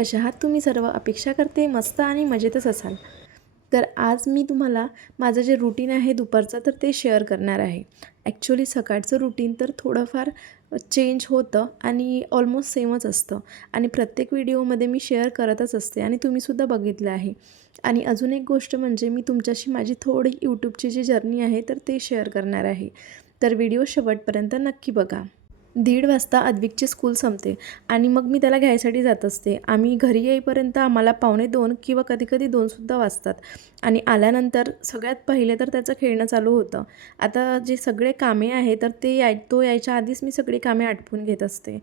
कशा आहात तुम्ही सर्व? अपेक्षा करते मस्त आणि मजेतच असाल. तर आज मी तुम्हाला माझं जे रुटीन आहे दुपारचं तर ते शेअर करणार आहे. ॲक्च्युअली सकाळचं रुटीन तर थोडंफार चेंज होतं आणि ऑलमोस्ट सेमच असतं आणि प्रत्येक व्हिडिओमध्ये मी शेअर करतच असते आणि तुम्हीसुद्धा बघितलं आहे. आणि अजून एक गोष्ट म्हणजे मी तुमच्याशी माझी थोडी यूट्यूबची जी जर्नी आहे तर ते शेअर करणार आहे. तर व्हिडिओ शेवटपर्यंत नक्की बघा. 1:30 वाजता अद्विकची स्कूल संपते आणि मग मी त्याला घ्यायसाठी जात असते. आम्ही घरी येईपर्यंत आम्हाला 1:45 किंवा कधी-कधी 2सुद्धा वाजतात आणि आल्यानंतर सगळ्यात पहिले तर त्याचं खेळणं चालू होतं. आता जे सगळे कामे आहे तर तो यायच्या आधीच मी सगळी कामे आटपून घेत असते.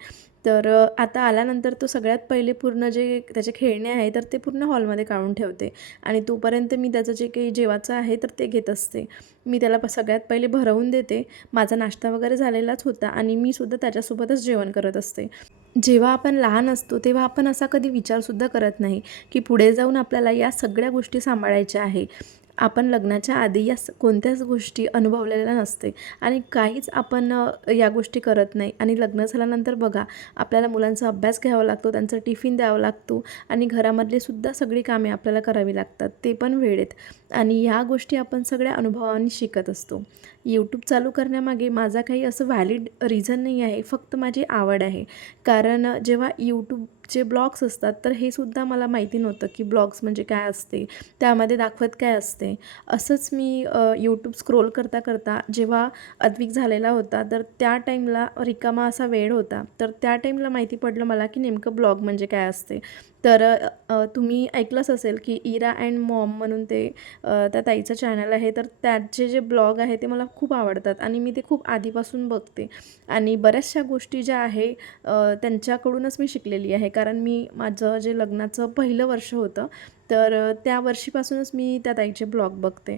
तर आता आल्यानंतर तो सगळ्यात पहिले पूर्ण जे त्याचे खेळणे आहे तर ते पूर्ण हॉलमध्ये काढून ठेवते आणि तोपर्यंत मी त्याचं जे काही जेवायचं आहे तर ते घेत असते. मी त्याला सगळ्यात पहिले भरवून देते. माझा नाश्ता वगैरे झालेलाच होता आणि मी सुद्धा त्याच्यासोबतच जेवण करत असते. जेव्हा आपण लहान असतो तेव्हा आपण असा कधी विचारसुद्धा करत नाही की पुढे जाऊन आपल्याला या सगळ्या गोष्टी सांभाळायच्या आहे. आपण लग्नाच्या आधी कोणत्याच गोष्टी अनुभवलेल्या नसते आणि काहीच आपण या गोष्टी करत नाही आणि लग्न झाल्यानंतर बघा आपल्याला मुलांचा अभ्यास घ्यावा लागतो, त्यांचा टिफिन द्यावा लागतो आणि घरामधली सुद्धा सगळी कामे आपल्याला करावी लागतात, ते पण वेळेत. आणि ह्या गोष्टी आपण सगळ्या अनुभवाने शिकत असतो. यूट्यूब चालू करण्यामागे माझा काही असं व्हॅलिड रिझन नाही आहे, फक्त माझी आवड आहे. कारण जेव्हा यूट्यूबचे ब्लॉग्स असतात तर हे सुद्धा मला माहिती नव्हतं की ब्लॉग्स म्हणजे काय असते, त्यामध्ये दाखवत काय असते. असंच मी यूट्यूब स्क्रोल करता करता जेव्हा अद्विक झालेला होता तर त्या टाईमला रिकामा असा वेळ होता, तर त्या टाईमला माहिती पडलं मला की नेमकं ब्लॉग म्हणजे काय असते. तर तुम्ही ऐकलंच असेल की इरा अँड मॉम म्हणून ते त्या ताईचं चॅनल आहे, तर त्याचे जे ब्लॉग आहे ते मला खूप आवडतात आणि मी ते खूप आधीपासून बघते आणि बऱ्याचशा गोष्टी ज्या आहे त्यांच्याकडूनच मी शिकलेली आहे. कारण माझं जे लग्नाचं पहिलं वर्ष होतं तर त्या वर्षीपासूनच मी त्या ताईचे ब्लॉग बघते.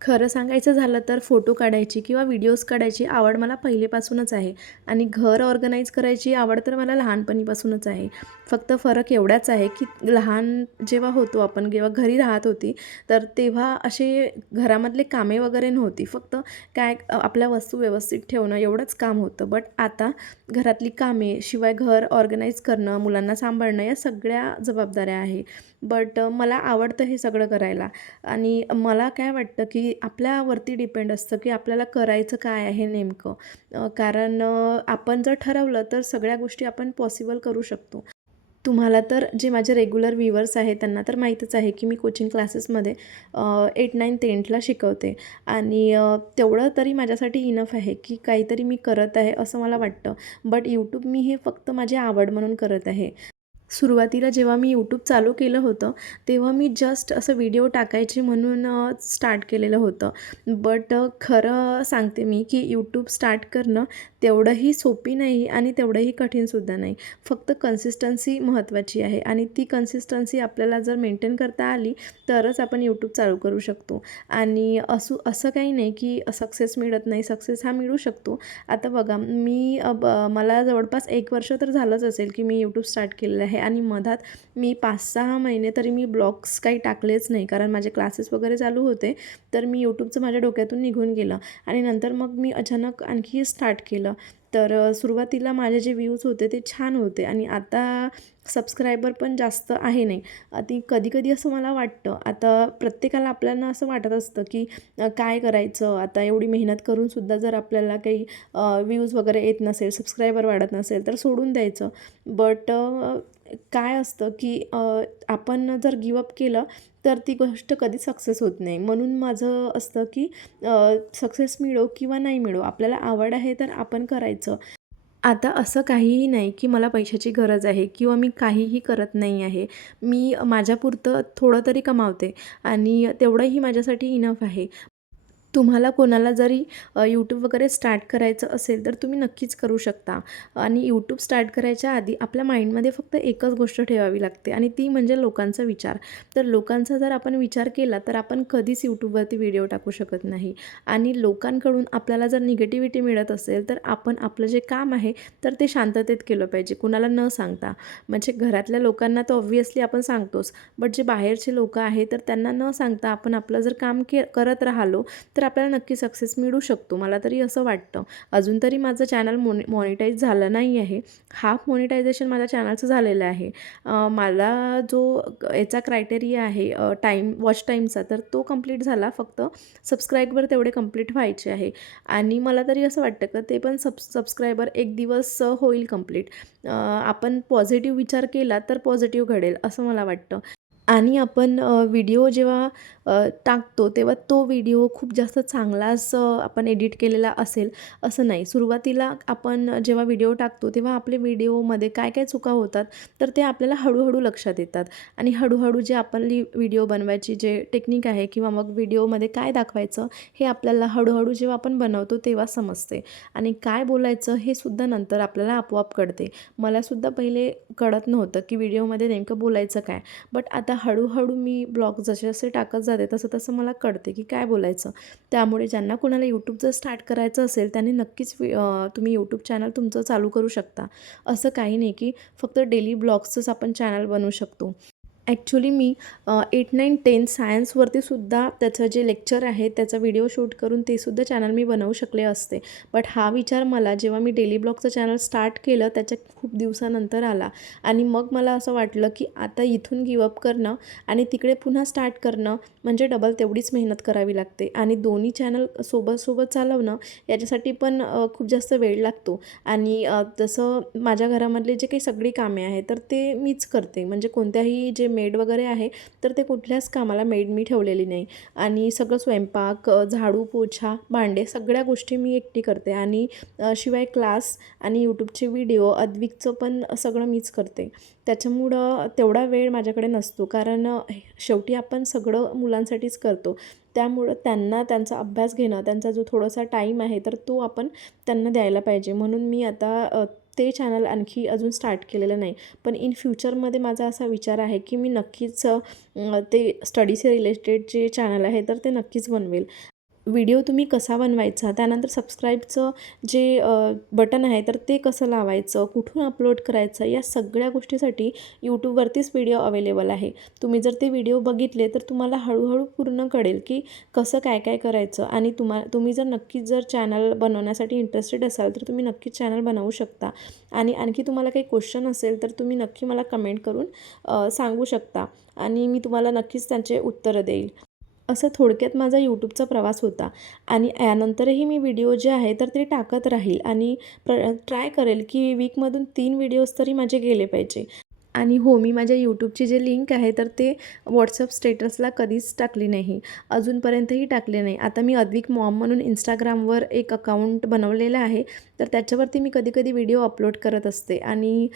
खरं सांगायचं झालं तर फोटो काढायची किंवा व्हिडिओज काढायची आवड मला पहिलेपासूनच आहे आणि घर ऑर्गनाईज करायची आवड तर मला लहानपणीपासूनच आहे. फक्त फरक एवढाच आहे की लहान जेव्हा होतो आपण, जेव्हा घरी राहत होती, तर तेव्हा असे घरामधले कामे वगैरे नव्हती. फक्त काय आपल्या वस्तू व्यवस्थित ठेवणं एवढंच काम होतं. बट आता घरातली कामे, शिवाय घर ऑर्गनाईज करणं, मुलांना सांभाळणं या सगळ्या जबाबदाऱ्या आहे. बट मला आवडतं हे सगळं करायला आणि मला काय वाटतं की आपल्यावरती डिपेंड असतं की आपल्याला करायचं काय आहे नेमकं. कारण आपण जर ठरवलं तर सगळ्या गोष्टी आपण पॉसिबल करू शकतो. तुम्हाला तर जे माझे रेग्युलर व्ह्यूवर्स आहेत त्यांना तर माहीतच आहे की मी कोचिंग क्लासेसमध्ये 8, 9, 10ला शिकवते आणि तेवढं तरी माझ्यासाठी इनफ आहे की काहीतरी मी करत आहे असं मला वाटतं. बट यूट्यूब मी हे फक्त माझी आवड म्हणून करत आहे. सुरुवातीला जेव्हा मी यूट्यूब चालू केलं होतं, तेव्हा मी जस्ट असं व्हिडिओ टाकायचे म्हणून स्टार्ट केलेलं होतं. बट खरं सांगते मी की यूट्यूब स्टार्ट करणं तेवढंही सोपी नाही आणि तेवढंही कठीणसुद्धा नाही. फक्त कन्सिस्टन्सी महत्त्वाची आहे आणि ती कन्सिस्टन्सी आपल्याला जर मेंटेन करता आली, तरच आपण यूट्यूब चालू करू शकतो. आणि असं काही नाही की सक्सेस मिळत नाही, सक्सेस हा मिळू शकतो. आता बघा मला जवळपास 1 वर्ष तर झालंच असेल की मी यूट्यूब स्टार्ट केलेलं आहे आणि मधात मी 5-6 महिने तरी मी ब्लॉग्स काही टाकलेच नाही. कारण माझे क्लासेस वगैरे चालू होते, तर मी यूट्यूबचं माझ्या डोक्यातून निघून गेलं आणि नंतर मग मी अचानक आणखी स्टार्ट केलं. तर सुरुवातीला माझे जे व्ह्यूज होते ते छान होते आणि आता सबस्क्रायबर पण जास्त आहे नाही. ती कधी-कधी असं मला वाटतं, आता प्रत्येकाला आपल्याला असं वाटत असतं की काय करायचं आता एवढी मेहनत करूनसुद्धा जर आपल्याला काही व्ह्यूज वगैरे येत नसेल, सबस्क्रायबर वाढत नसेल तर सोडून द्यायचं. बट काय असतं की आपण जर गिव्ह केलं तर ती गोष्ट कधी सक्सेस होत नाही. म्हणून माझं असतं की सक्सेस मिळो किंवा नाही मिळो, आपल्याला आवड आहे तर आपण करायचं. आता असं काहीही नाही की मला पैशाची गरज आहे किंवा मी काहीही करत नाही आहे. मी माझ्यापुरतं थोडं तरी कमावते आणि तेवढंही माझ्यासाठी इनफ आहे. तुम्हाला कोणाला जरी यूट्यूब वगैरे स्टार्ट करायचं असेल तर तुम्ही नक्कीच करू शकता आणि यूट्यूब स्टार्ट करायच्या आधी आपल्या माइंडमध्ये फक्त एकच गोष्ट ठेवावी लागते आणि ती म्हणजे लोकांचा विचार. तर लोकांचा जर आपण विचार केला तर आपण कधीच यूट्यूबवरती व्हिडिओ टाकू शकत नाही आणि लोकांकडून आपल्याला जर निगेटिव्हिटी मिळत असेल तर आपण आपलं जे काम आहे तर ते शांततेत केलं पाहिजे, कुणाला न सांगता. म्हणजे घरातल्या लोकांना तर ऑब्व्हियसली आपण सांगतोच, बट जे बाहेरचे लोकं आहेत तर त्यांना न सांगता आपण आपलं जर काम करत राहिलो तर आपल्याला नक्की सक्सेस मिळू शकतो, मला तरी असं वाटतं. अजून तरी माझं चॅनल मॉनिटाईज झालं नाही आहे. हाफ मॉनिटायझेशन माझ्या चॅनलचं झालेलं आहे. मला जो याचा क्रायटेरिया आहे वॉच टाईमचा, तर तो कंप्लीट झाला. फक्त सबस्क्रायबर तेवढे कंप्लीट व्हायचे आहे आणि मला तरी असं वाटतं की ते पण सबस्क्रायबर एक दिवस होईल कंप्लीट. आपण पॉझिटिव्ह विचार केला तर पॉझिटिव्ह घडेल असं मला वाटतं. आणि आपण व्हिडिओ जेव्हा टाकतो तेव्हा तो व्हिडिओ खूप जास्त चांगलाच आपण एडिट केलेला असेल असं नाही. सुरुवातीला आपण जेव्हा व्हिडिओ टाकतो तेव्हा आपल्या व्हिडिओमध्ये काय काय चुका होतात तर ते आपल्याला हळूहळू लक्षात येतात आणि हळूहळू जे आपली व्हिडिओ बनवायची जे टेक्निक आहे किंवा मग व्हिडिओमध्ये काय दाखवायचं हे आपल्याला हळूहळू जेव्हा आपण बनवतो तेव्हा समजते आणि काय बोलायचं हे सुद्धा नंतर आपल्याला आपोआप कळते. मलासुद्धा पहिले कळत नव्हतं की व्हिडिओमध्ये नेमकं बोलायचं काय, बट आता हळूहळू मी ब्लॉग जसे जसे टाकत जाते तसं तसं मला कळते की काय बोलायचं. त्यामुळे ज्यांना कोणाला यूट्यूब जर स्टार्ट करायचं असेल त्यांनी नक्कीच तुम्ही यूट्यूब चॅनल तुमचं चालू करू शकता. असं काही नाही की फक्त डेली ब्लॉग्सचंच आपण चॅनल बनवू शकतो. ॲक्च्युली मी 8, 9, 10 सायन्सवरती सुद्धा त्याचं जे लेक्चर आहे त्याचा व्हिडिओ शूट करून ते सुद्धा चॅनल मी बनवू शकले असते. बट हा विचार मला जेव्हा मी डेली ब्लॉगचं चॅनल स्टार्ट केलं त्याच्या खूप दिवसानंतर आला आणि मग मला असं वाटलं की आता इथून गिवअप करणं आणि तिकडे पुन्हा स्टार्ट करणं म्हणजे डबल तेवढीच मेहनत करावी लागते आणि दोन्ही चॅनल सोबत चालवणं याच्यासाठी पण खूप जास्त वेळ लागतो आणि जसं माझ्या घरामधले जे काही सगळी कामे आहेत तर ते मीच करते. म्हणजे कोणत्याही जे मेड वगैरे आहे तर ते कुठल्याच कामाला मेड मी ठेवलेली नाही आणि सगळं स्वयंपाक, झाडू, पोछा, भांडे सगळ्या गोष्टी मी एकटी करते आणि शिवाय क्लास आणि यूट्यूबचे व्हिडिओ अद्विकचं पण सगळं मीच करते. त्याच्यामुळं तेवढा वेळ माझ्याकडे नसतो कारण शेवटी आपण सगळं मुलांसाठीच करतो. त्यामुळं त्यांना त्यांचा अभ्यास घेणं, त्यांचा जो थोडासा टाईम आहे तर तो आपण त्यांना द्यायला पाहिजे. म्हणून मी आता ते चॅनल आणखी अजून स्टार्ट केलेलं नाही. पण इन फ्युचरमध्ये माझा असा विचार आहे की मी नक्कीच ते स्टडीशी रिलेटेड जे चॅनल आहे तर ते नक्कीच बनवेल. व्हिडिओ तुम्ही कसा बनवायचा, त्यानंतर सबस्क्राईबचं जे बटन आहे तर ते कसं लावायचं, कुठून अपलोड करायचं, या सगळ्या गोष्टीसाठी यूट्यूबवरतीच व्हिडिओ अवेलेबल आहे. तुम्ही जर ते व्हिडिओ बघितले तर तुम्हाला हळूहळू पूर्ण कळेल की कसं काय काय करायचं आणि तुम्ही जर नक्कीच जर चॅनल बनवण्यासाठी इंटरेस्टेड असाल तर तुम्ही नक्कीच चॅनल बनवू शकता. आणि आणखी तुम्हाला काही क्वेश्चन असेल तर तुम्ही नक्की मला कमेंट करून सांगू शकता आणि मी तुम्हाला नक्कीच त्यांचे उत्तरं देईल. असं थोडक्यात माझा यूट्यूबचा प्रवास होता आणि यानंतरही मी व्हिडिओ जे आहे तर ते टाकत राहील आणि ट्राय करेल की वीकमधून 3 व्हिडिओज तरी माझे गेले पाहिजे. आणि हो, मी माझ्या यूट्यूबची जे लिंक आहे तर ते व्हॉट्सअप स्टेटसला कधीच टाकली नाही, अजूनपर्यंतही टाकले नाही. आता मी अद्विक मॉम म्हणून इंस्टाग्रामवर एक अकाउंट बनवलेलं आहे तर त्याच्यावरती मी कधी कधी व्हिडिओ अपलोड करत असते आणि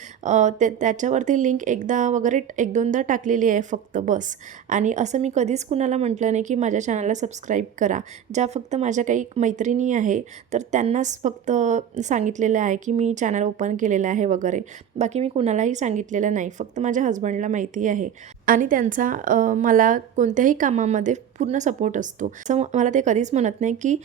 त्याच्यावरती लिंक एकदा वगैरे 1-2दा टाकलेली आहे फक्त बस. आणि असं मी कधीच कुणाला म्हटलं नाही की माझ्या चॅनलला सबस्क्राईब करा. ज्या फक्त माझ्या काही मैत्रिणी आहे तर त्यांनाच फक्त सांगितलेलं आहे की मी चॅनल ओपन केलेलं आहे वगैरे. बाकी मी कुणालाही सांगितलेलं नाही, फक्त माझ्या हजबंडला माहिती आहे आणि त्यांचा मला कोणत्याही कामामध्ये पूर्ण सपोर्ट असतो. असं मला ते कधीच म्हणत नाही की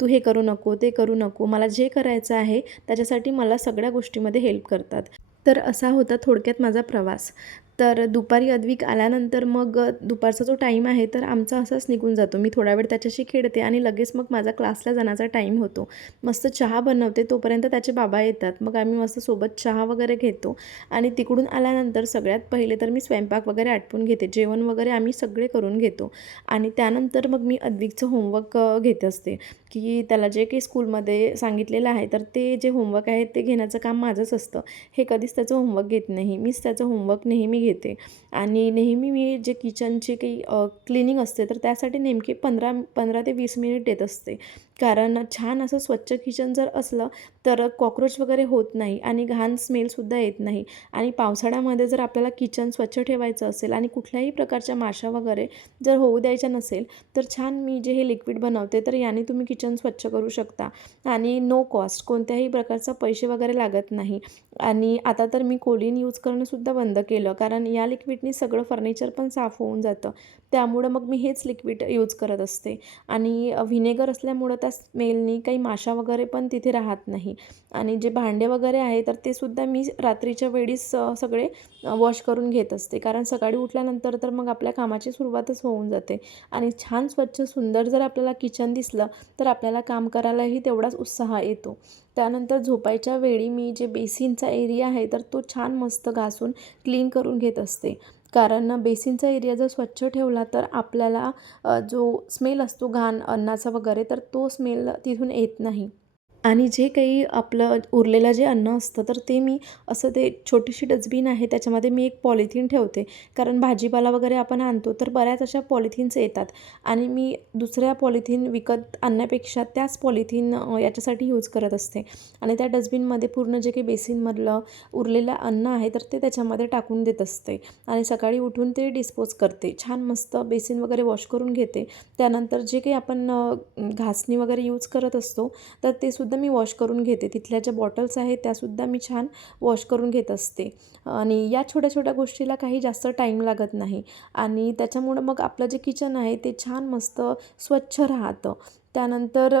तू हे करू नको, ते करू नको. मला जे करायचं आहे त्याच्यासाठी मला सगळ्या गोष्टीमध्ये हेल्प करतात. तर असा होता थोडक्यात माझा प्रवास. तर दुपारी अद्विक आल्यानंतर मग दुपारचा जो टाईम आहे तर आमचा असाच निघून जातो. मी थोडा वेळ त्याच्याशी खेळते आणि लगेच मग माझा क्लासला जाण्याचा टाईम होतो. मस्त चहा बनवते तोपर्यंत त्याचे बाबा येतात. मग आम्ही मस्त सोबत चहा वगैरे घेतो आणि तिकडून आल्यानंतर सगळ्यात पहिले तर मी स्वयंपाक वगैरे आटपून घेते. जेवण वगैरे आम्ही सगळे करून घेतो आणि त्यानंतर मग मी अद्विकचं होमवर्क घेत असते की त्याला जे काही स्कूलमध्ये सांगितलेलं आहे तर ते जे होमवर्क आहे ते घेण्याचं काम माझंच असतं. हे कधीच त्याचं होमवर्क घेत नाही, मीच त्याचं होमवर्क नेहमी घेते. आणि नेहमी मी जे किचनची काही क्लिनिंग असते तर त्यासाठी नेमके 15 ते 20 मिनिट देत असते. कारण छान असं स्वच्छ किचन जर असलं तर कॉक्रोच वगैरे होत नाही आणि घाण स्मेलसुद्धा येत नाही. आणि पावसाळ्यामध्ये जर आपल्याला किचन स्वच्छ ठेवायचं असेल आणि कुठल्याही प्रकारच्या माशा वगैरे जर होऊ द्यायच्या नसेल तर छान मी जे हे लिक्विड बनवते तर याने तुम्ही किचन स्वच्छ करू शकता आणि नो कॉस्ट, कोणत्याही प्रकारचा पैसे वगैरे लागत नाही. आणि आता तर मी कोलीन यूज करणंसुद्धा बंद केलं, कारण या लिक्विडनी सगळं फर्निचर पण साफ होऊन जातं. त्यामुळं मग मी हेच लिक्विड यूज करत असते. आणि व्हिनेगर असल्यामुळं त्या स्मेलनी काही माशा वगैरे पण तिथे राहत नाही. आणि जे भांडे वगैरे आहे तर ते सुद्धा मी रात्रीच्या वेळीच सगळे वॉश करून घेत असते, कारण सकाळी उठल्यानंतर तर मग आपल्या कामाची सुरुवातच होऊन जाते. आणि छान स्वच्छ सुंदर जर आपल्याला किचन दिसलं तर आपल्याला काम करायलाही तेवढाच उत्साह येतो. त्यानंतर झोपायच्या वेळी मी जे बेसिनचा एरिया आहे तर तो छान मस्त घासून क्लीन करून घेत असते, कारण बेसिनचा एरिया जर स्वच्छ ठेवला तर आपल्याला जो स्मेल असतो घाण अन्नाचा वगैरे तर तो स्मेल तिथून येत नाही. आणि जे काही आपलं उरलेलं जे अन्न असतं तर ते मी असं ते छोटीशी डस्टबिन आहे त्याच्यामध्ये मी एक पॉलिथिन ठेवते, कारण भाजीपाला वगैरे आपण आणतो तर बऱ्याच अशा पॉलिथिन्स येतात आणि मी दुसऱ्या पॉलिथिन विकत आणण्यापेक्षा त्याच पॉलिथिन याच्यासाठी यूज करत असते. आणि त्या डस्टबिनमध्ये पूर्ण जे काही बेसिनमधलं उरलेलं अन्न आहे तर ते त्याच्यामध्ये टाकून देत असते आणि सकाळी उठून ते डिस्पोज करते. छान मस्त बेसिन वगैरे वॉश करून घेते. त्यानंतर जे काही आपण घासणी वगैरे यूज करत असतो तर ते सुद्धा मी वॉश करून घेते. तिथल्या ज्या बॉटल्स आहेत त्यासुद्धा मी छान वॉश करून घेत असते. आणि या छोट्या छोट्या गोष्टीला काही जास्त टाईम लागत नाही आणि त्याच्यामुळं मग आपलं जे किचन आहे ते छान मस्त स्वच्छ राहतं. त्यानंतर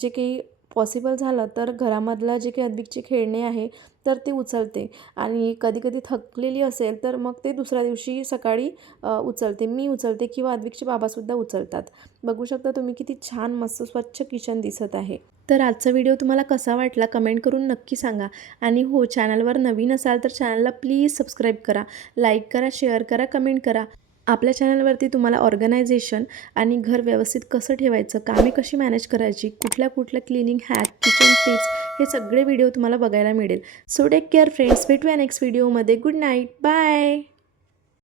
जे काही पॉसिबल झालं तर घरामधलं जे काही अद्विकची खेळणे आहे तर ते उचलते आणि कधी-कधी थकलेली असेल तर मग ते दुसऱ्या दिवशी सकाळी उचलते. मी उचलते किंवा अद्विकचे बाबासुद्धा उचलतात. बघू शकता तुम्ही किती छान मस्त स्वच्छ किचन दिसत आहे. तर आजचा व्हिडिओ तुम्हाला कसा वाटला कमेंट करून नक्की सांगा. आणि हो, चॅनलवर नवीन असाल तर चॅनलला प्लीज सबस्क्राईब करा, लाईक करा, शेअर करा, कमेंट करा. आपल्या चॅनलवरती तुम्हाला ऑर्गनायझेशन आणि घर व्यवस्थित कसं ठेवायचं, कामे कशी मॅनेज करायची, कुठल्या कुठल्या क्लिनिंग हॅक, किचन टिप्स हे सगळे व्हिडिओ तुम्हाला बघायला मिळेल. सो टेक केअर फ्रेंड्स, भेटूया नेक्स्ट व्हिडिओमध्ये. Good night, bye.